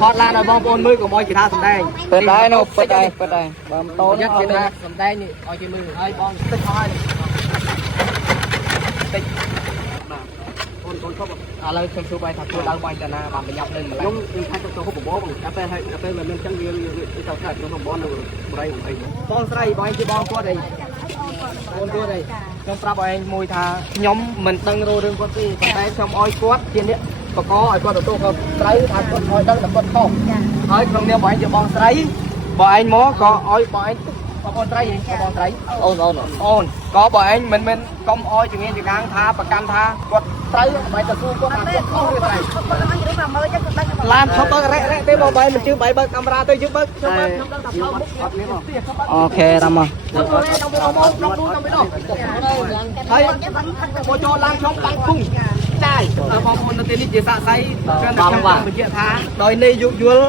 ថតឡានឲ្យបងប្អូនមើលកុំឲ្យគេថាសំដែងเปิดได้นะเปิดได้បើមិនតូនយកគេថាសំដែងនេះឲ្យគេមើលហើយបងតិចហើយតិចអូនខប់ឥឡូវខ្ញុំសួរបាយថាធ្វើឡើងបាញ់តាណាបានប្រញាប់នឹងម្ល៉េះខ្ញុំថាទៅហូបបបបងតែពេលមិនមែនចឹងវាទៅកើតក្នុងតំបន់នៅបរិយអីបងស្រីបងជាបងគាត់អីបងគាត់អីខ្ញុំប្រាប់ឲ្យឯងមួយថាខ្ញុំមិនដឹងរឿងគាត់ទេប៉ុន្តែខ្ញុំឲ្យគាត់ជាអ្នកបកឲ្យគាត់ទទួលខុសត្រូវថាគាត់ឲ្យដឹងតែគាត់ខុសហើយក្នុងនាមបងឯងជាបងស្រីបងឯងមកក៏ឲ្យបងឯងបងស្រីបងស្រីអូនក៏បងឯងមិនមែនកុំអោយជំនាញចកាងថាប្រកាន់ថាគាត់ត្រូវបាយទៅស៊ូគាត់ថាគាត់ខុសឬត្រៃឡានឈប់បើករ៉េទេបងបាយមិនជឿបាយបើកាមេរ៉ាទៅយើងបើខ្ញុំដឹងថាផលមុខអូខេតាមមកហើយមកចូលឡើងខ្ញុំបាំងភុងចាយបងប្អូននៅទីនេះជាសាក់សៃខ្ញុំបញ្ជាក់ថាដោយនេះយុយល់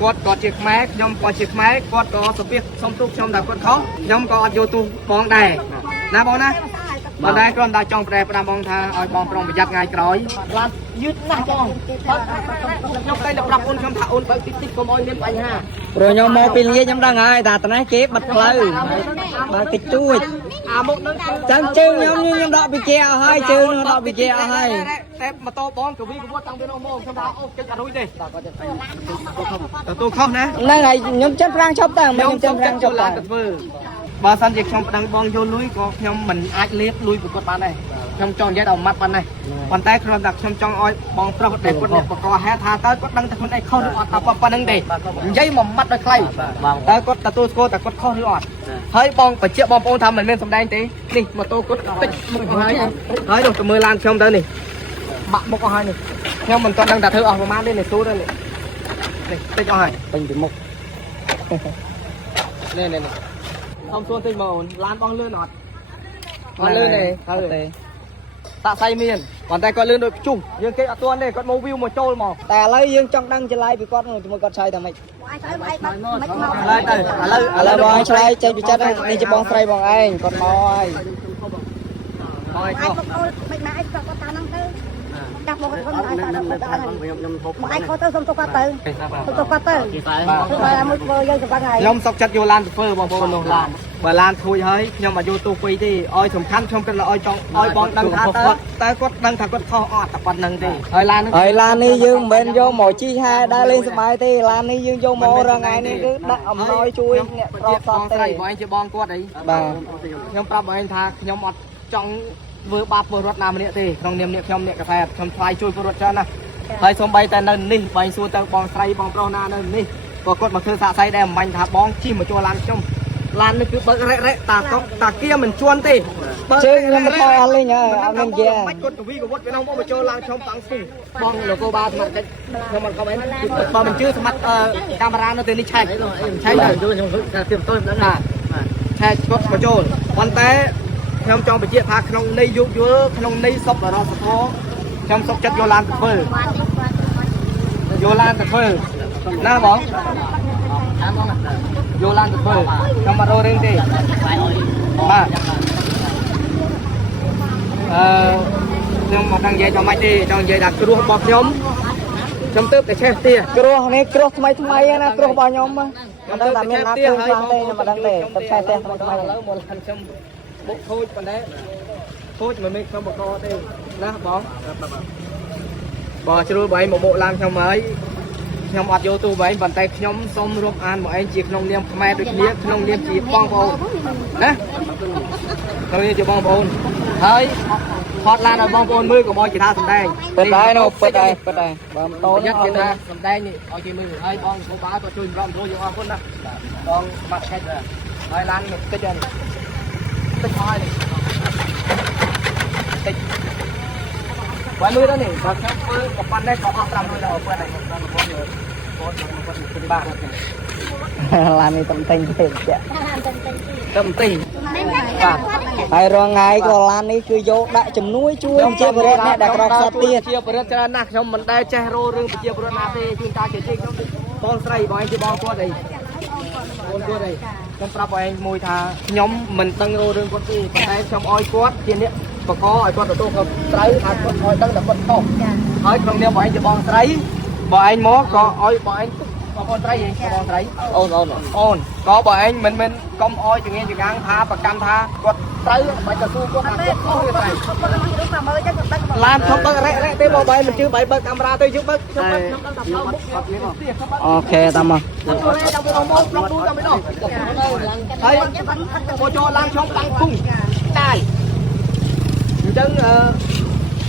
គាត់ជាខ្មែរខ្ញុំក៏ជាខ្មែរគាត់ក៏សុភាសុំទូខ្ញុំថាគាត់ខុសខ្ញុំក៏អត់យកទូបងដែរណាបងណាបងដែរគ្រាន់តែចង់ប្រែផ្ដាំបងថាឲ្យបងប្រុងប្រយ័ត្នថ្ងៃក្រោយបានយឺតណាស់បងខ្ញុំតែប្រាប់អូនខ្ញុំថាអូនបើតិចកុំឲ្យមានបញ្ហាព្រោះខ្ញុំមកពីលាខ្ញុំដឹងហើយថាត្នេះគេបិទផ្លូវបើតិចទួចអាមុខនឹងចាំជើងខ្ញុំដកពីគេអស់ហើយជើងនឹងដកពីគេអស់ហើយតែម៉ូតូបងកវីកវត្តតាំងពីនោះមកខ្ញុំថាអូកិច្ចអត់រួចទេទទួលខុសណាហ្នឹងហើយខ្ញុំចិត្តប្រាំងឈប់តែខ្ញុំចិត្តប្រាំងឈប់ឡើងទៅធ្វើបើសិនជាខ្ញុំប្តឹងបងយកលុយក៏ខ្ញុំមិនអាចលាបលុយប្រកួតបានដែរខ្ញុំចង់និយាយដល់ម៉ាត់បានដែរប៉ុន្តែគ្រាន់តែខ្ញុំចង់ឲ្យបងប្រុសដែលគាត់អ្នកបកហេតុថាតើគាត់ដឹងតែខ្លួនឯងខុសឬអត់តែប៉ុណ្្នឹងទេនិយាយមកម៉ាត់ដល់ខ្លីតើគាត់ទទួលស្គាល់តែគាត់ខុសឬអត់ហើយបងបញ្ជាក់បងប្អូនថាមិនមែនសម្ដែងទេនេះម៉ូតូគាត់តិចមុខហើយទៅមើលឡានខ្ញុំទៅនេះបាក់មុខអស់ហើយនេះខ្ញុំមិនទាន់ដឹងថាធ្វើអស់ប្រហែលទេនេះទូទៅនេះតិចអស់ហើយពេញពីមុខនេះខ្ញុំសួរតិចមកអូនឡានបងលឿនអត់អត់លឿនទេហើយទេតាក់សៃមានប៉ុន្តែគាត់លឿនដូចខ្ជុះយើងគេអត់ទាន់ទេគាត់មកវីវមកចូលមកតែឥឡូវយើងចង់ដឹងចម្លើយពីគាត់ជាមួយគាត់ឆ្លើយតែម៉េចឥឡូវបងឆ្លើយចេញពីចិត្តនេះជាបងស្រីបងឯងគាត់មកហើយបងឯងខុសមិនណាឯងគាត់តាមហ្នឹងទៅចាប់មកគាត់ឲ្យតាមខ្ញុំហូបមកឯងខុសទៅសុំទុកគាត់ទៅសុំទុកគាត់ទៅហើយមួយធ្វើយើងសម្បត្តិហើយខ្ញុំសុកចិត្តយកឡានទៅធ្វើបងប្អូននោះឡានបើឡានធួយហើយខ្ញុំអត់យកទូពេកទេឲ្យសំខាន់ខ្ញុំគិតឲ្យចង់ឲ្យបងដឹងថាតើគាត់ដឹងថាគាត់ខុសអត់តែប៉ុណ្្នឹងទេហើយឡាននេះយើងមិនមែនយកមកជីហែដើរលេងសប្បាយទេឡាននេះយើងយកមករងថ្ងៃនេះគឺដាក់អំណោយជួយអ្នកប្រសពទេបងឯងជាបងគាត់អីបាទខ្ញុំប្រាប់បងឯងថាខ្ញុំអត់ចង់ធ្វើបាបពលរដ្ឋណាម្នាក់ទេក្នុងនាមអ្នកខ្ញុំអ្នកកសែតខ្ញុំថ្លៃជួយពលរដ្ឋច្រើនណាស់ហើយសូម្បីតែនៅនេះបងសួរទៅបងស្រីបងប្រុសណានៅនេះក៏គាត់មកធ្វើសាកសៃដែរមិនថាបងជិះមកចូលឡានខ្ញុំឡាននេះគឺបើករ៉េតាគៀមិនជន់ទេជើងខ្ញុំមកអស់លេងហើយអត់មានហ្គាមិនគាត់កវីកវត្តពីនោះមកចូលឡានខ្ញុំតាំងស្ទីបងលោកោបាស្មាត់តិចខ្ញុំអត់ខំអីបើមិនជឿស្មាត់កាមេរ៉ានៅទីនេះឆែកទៅខ្ញុំទៀមទៅហ្នឹងណាឆែកគាត់មកចូលប៉ុន្តែខ្ញុំចង់បញ្ជាក់ថាក្នុងន័យយោគយល់ក្នុងន័យសពរសធម៌ខ្ញុំសុខចិត្តយកឡានទៅធ្វើយកឡានទៅធ្វើណាបងយកឡានទៅធ្វើខ្ញុំអត់រករឿងទេបាទខ្ញុំមកដឹងនិយាយដល់ម៉េចទេចង់និយាយថាគ្រោះរបស់ខ្ញុំទៅតែឆេះទៀតគ្រោះនេះគ្រោះថ្មីណាគ្រោះរបស់ខ្ញុំមិនដឹងថាមានណាធ្វើខ្លះទេមិនដឹងទេតែឆេះផ្ទះថ្មីឥឡូវមកឡានខ្ញុំបុកខូចប៉ុន្តែខូចមិនមែនខ្ញុំបកកទេណាបងជ្រុលបងមកបុកឡានខ្ញុំហើយខ្ញុំអត់យកទូបងប៉ុន្តែខ្ញុំសូមរាប់អានមកឯងជាក្នុងនាមខ្មែរដូចគ្នាក្នុងនាមជាបងប្អូនណាក្នុងនាមជាបងប្អូនហើយថតឡានឲ្យបងប្អូនមើលកុំឲ្យគេថាសម្ដែងปิดได้បើមិនតូនយកគេថាសម្ដែងនេះឲ្យគេមើលហើយបងគូបាក៏ជួយប្រំរួលយើងអរគុណណាបងបាត់ខេតហើយឡាននេះតិចហើយតិចហើយតិចបើលឿននេះបើខ្ញុំធ្វើក៏ប៉ុណ្ណេះក៏អស់500ដល់ប៉ុណ្ណេះបងប្អូនបាទឡាននេះតំទិញទេចាតំទិញបាទហើយរងថ្ងៃក៏ឡាននេះគឺយកដាក់ជំនួយជួយជាបរិបទអ្នកដែលក្រខ្សត់ទៀតជាបរិបទច្រើនណាស់ខ្ញុំមិនដែលចេះរោរឿងជាបរិបទណាទេជួនកាលជាខ្ញុំបងស្រីបងឯងជាបងគាត់អីបងគាត់អីខ្ញុំប្រាប់បងឯងមួយថាខ្ញុំមិនដឹងរោរឿងគាត់ទេប៉ុន្តែខ្ញុំឲ្យគាត់ជាអ្នកបកឲ្យគាត់ទទួលខុសត្រូវថាគាត់ឲ្យដឹងតែគាត់ខុសហើយក្នុងនាមបងឯងជាបងស្រី bọn anh mó có ôi bọn anh có con trai gì con trai ôn có bọn anh mình công ôi chừng nghe chừng ăn tha và cam tha quật tới mấy cái su có hàng có cái này làm không bớt rẽ tới bao bay mình chưa bay bớt camera tới chút bớt ok tạm ơn thấy cô cho lan xong tăng cung này chân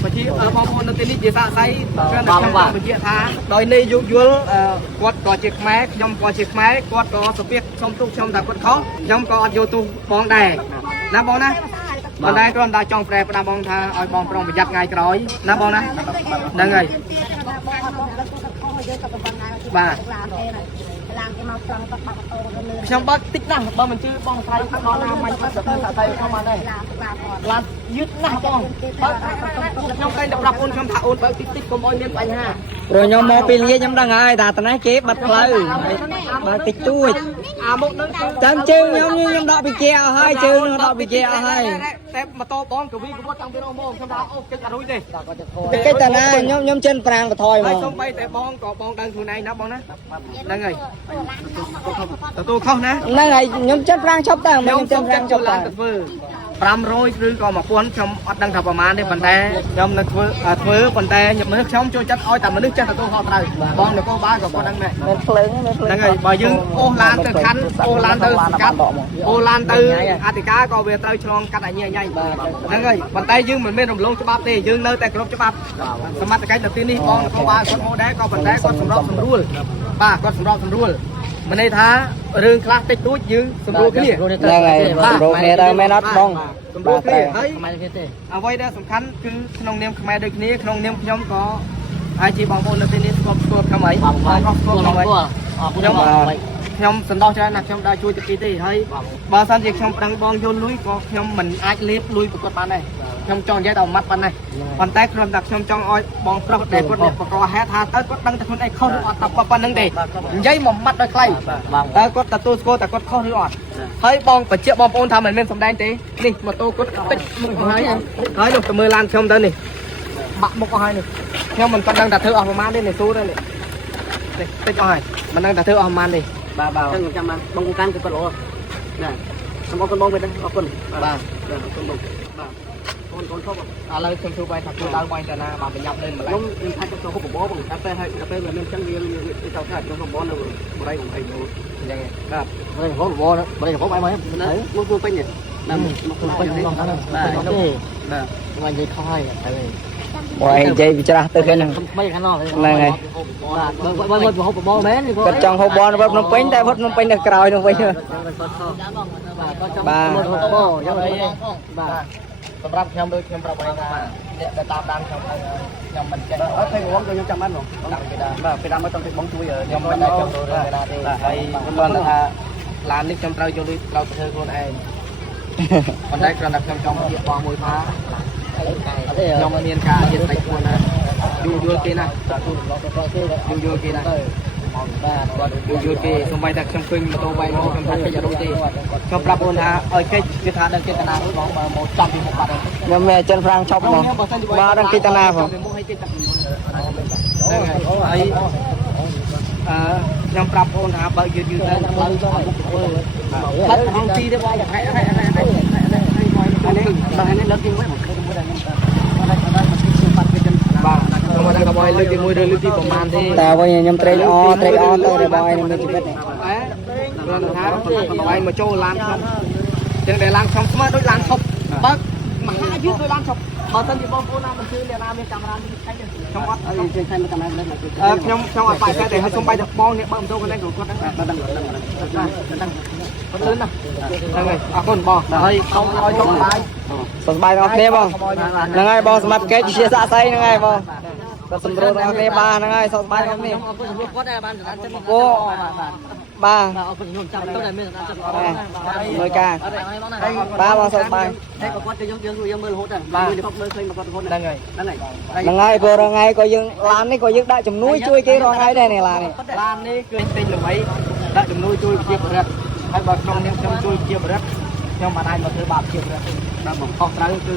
mà chỉ ở phòng hôn tên đi chỉ xa say cái này không phải chỉ thà đôi này du quật có chiếc máy nhom có chiếc máy quật có số biết xong tu xong đặt quật khó nhom có vô tu bong đè nè bong nè bong đè con đã trong phèn đã bong tha oi bong prong giặt ngày cõi nè bong nè đang rồi bà trong bác tích năng bao mình chưa bong thay nó làm mạnh nó thay không mà đây làm dứt năng bong trong cây đập ôn trong thả ôn bao tích tích không ôi nên bánh ha rồi nhóm mô pin với nhóm đang ai ta nói chế bật lời bà tích chui chân chứ nhóm như nhóm đọ bị chèo hai chứ nó đọ bị chèo hai mà to bong của vi cũng có trong cái ô trong đó ô cái đuôi đi cái tà này nhóm chân prang và thôi mà không bay tại bong có bong đang thù này nó bong đó đang rồi tôi không nèนั่นไงยมจัดร่างชอบต่างมันยมจัดร่างชอบต่าง 500 ឬក៏1000ខ្ញុំអត់ដឹងថាប្រហែលទេប៉ុន្តែខ្ញុំនៅធ្វើប៉ុន្តែមនុស្សខ្ញុំចូលចិត្តឲ្យតែមនុស្សចេះទទួលខុសត្រូវបងនគរបាលក៏ប៉ុណ្្នឹងដែរ มันភ្លើងมันភ្លើង ហ្នឹងហើយបើយើងអូសឡានទៅខាន់អូសឡានទៅកាត់អូសឡានទៅអធិការក៏វាត្រូវឆ្លងកាត់ឲ្យញ៉ៃហ្នឹងហើយប៉ុន្តែយើងមិនមានរំលងច្បាប់ទេយើងនៅតែគ្រប់ច្បាប់សមត្ថកិច្ចនៅទីនេះបងនគរបាលគាត់មកដែរក៏ប៉ុន្តែគាត់សម្របសម្រួលបាទគាត់សម្របសម្រួលមិនន័យថារឿងខ្លះតិចតួចយើងសម្រួលគ្នា นั่นไงโรงเรียนได้ไม่นัดบ้อง សម្រួលគ្នាហើយអ្វីដែលសំខាន់គឺក្នុងនាមខ្មែរដូចគ្នាក្នុងនាមខ្ញុំក៏ហើយជាបងប្អូននៅទីនេះស្គាល់ខ្ញុំអីបងប្អូនស្គាល់ខ្ញុំអីខ្ញុំសន្តោសច្រើនណាស់ខ្ញុំដើរជួយទឹកទេហើយបើសិនជាខ្ញុំប្រឹងបងយល់លុយក៏ខ្ញុំមិនអាចលេបលុយប្រកបបានដែរខ្ញុំចង់និយាយតែមួយម៉ាត់ប៉ុណ្ណេះប៉ុន្តែគ្រាន់តែខ្ញុំចង់ឲ្យបងប្រុសដែលគាត់បកកហេតុថាតើគាត់ដឹងតែខ្លួនឯងខុសឬអត់តែប៉ុណ្្នឹងទេនិយាយមួយម៉ាត់ដោយខ្លីតើគាត់ទទួលស្គាល់តែគាត់ខុសឬអត់ហើយបងបញ្ជាក់បងប្អូនថាមិនមែនសម្ដែងទេនេះម៉ូតូគាត់តិចមុខហើយនោះទៅមើលឡានខ្ញុំទៅនេះបាក់មុខអស់ហើយនេះខ្ញុំមិនដឹងថាធ្វើអស់ប្រហែលទេនេះស៊ូទៅនេះតិចអស់ហើយមិនដឹងថាធ្វើអស់ប្រហែលទេបាទចឹងចាំបានបងគូកាន់គឺគាត់ល្អណាសូមអរគុណបងវិញអរគុណបាទអរគុណបងបាទកូនខុសឥឡូវខ្ញុំធ្វើបាយថាខ្លួនដើមបាយតាណាបានប្រញាប់លេងម្ល៉េះខ្ញុំថាចូលហូបបបបងតែពេលហើយតែពេលមានចឹងវាទៅថាចូលហូបបបនៅបរិយអីនោះអញ្ចឹងបាទបរិយហូបបបបរិយហូបបាយមកហ្នឹងមកពេញនេះណាមកពេញនេះបាទបាទមកនិយាយខុសហើយតែ บ่อยใจวิจารณ์ตื่นนั่ง ไม่ข้างนอกเลย นั่งไง บ่บ่หกบ่แม่น กัดจังหกบอลแบบน้องเป็นแต่พดน้องเป็นแต่กรอยน้องเป็นบ้า บ่ยังไงบ่សម្រាប់ខ្ញុំដូចខ្ញុំប្រាប់បងថាអ្នកដែលតាមដានខ្ញុំខ្ញុំមិនចេះអត់ទេបងខ្ញុំចាំបានបងដាក់គេដែរបាទពេលដើមមកต้องទៅបងជួយខ្ញុំមិនដែរចូលទៅណាទេហើយខ្ញុំគាត់ថាឡាននេះខ្ញុំត្រូវយកលុយត្រូវធ្វើខ្លួនឯងប៉ុន្តែគ្រាន់តែខ្ញុំចង់និយាយបងមួយថាខ្ញុំមានការនិយាយស្ដីខ្លួនណាយល់គេណាយល់គេណាបាទគាត់យល់គេសំបីតែខ្ញុំឃើញម៉ូតូបាយមកខ្ញុំថាគេអត់ទេខ្ញុំប្រាប់បងថាឲ្យគេគឺថាដឹងចេតនារបស់បងមកចាប់ពីមុខបាត់ហើយ ខ្ញុំមានចិនប្រាំងឈប់មកបាទដល់គេតាណាផង ហ្នឹងហើយខ្ញុំប្រាប់បងថាបើយឺតទៅផ្លូវទៅឲ្យមុខធ្វើហើយក្នុងទីទៅបងហែបាទនេះលើកទី1មកឃើញមួយដែរខ្ញុំបាទខ្ញុំថាបងលើកទី1ឬលើកទីប្រហែលទេ តែវិញខ្ញុំត្រេកអរទៅរបស់ឯងមានជីវិតនេះ គ្រាន់តែថាបងមកចូលឡានខ្ញុំចឹងដែលឡានខ្ញុំស្មើដូចឡានឈប់បើមហាយឺតដូចឡានឈប់បើសិនជាបងប្អូនណាមិនជឿអ្នកណាមានកាមេរ៉ានេះខ្ញុំអត់ជួយថែមកាមេរ៉ានេះខ្ញុំអត់បាយតែឲ្យសុំបាយទៅបងនេះបើម៉ូតូគាត់ហ្នឹងគាត់ហ្នឹងដឹងគាត់លឿនណាហ្នឹងហើយអរគុណបងហើយសូមឲ្យសុំបាយ សុខសប្បាយទាំងអស់គ្នាបងហ្នឹងហើយបងសម្រាប់កេតជាសាក់សៃហ្នឹងហើយបងគាត់សម្រួលទាំងអស់គ្នាបាទហ្នឹងហើយសុខសប្បាយទាំងអស់គ្នា អរគុណសម្រាប់គាត់ដែរបានសម្រាប់ចិត្តមក អូបាទ អរគុណខ្ញុំចាំទៅតែមានសម្រាប់ចិត្ត មើលការបាទបងសុខសប្បាយ តែគាត់ទៅយើងមើលរហូតដែរបាទមើលឃើញមកគាត់រហូតហ្នឹងហើយហ្នឹងហើយព្រោះរងថ្ងៃក៏យើងឡាននេះក៏យើងដាក់ជំនួយជួយគេរងថ្ងៃដែរនេះឡាននេះ ឡាននេះគឺទិញល្បីដាក់ជំនួយជួយជាបរិបទហើយបើក្នុងនាមខ្ញុំជួយជាបរិបទ ខ្ញុំបានមកធ្វើបាបជាតាមបងខុសត្រូវគឺ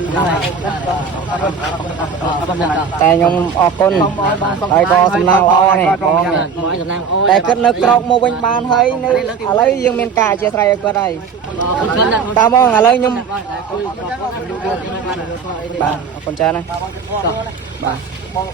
តែខ្ញុំអរគុណហើយក៏សំណាងល្អនេះបងតែគិតនៅក្រោកមកវិញបានហើយនៅឥឡូវយើងមានការអធិស្ឋានឲ្យគាត់ហើយតាមបងឥឡូវខ្ញុំបាទអរគុណច្រើនណាស់បាទ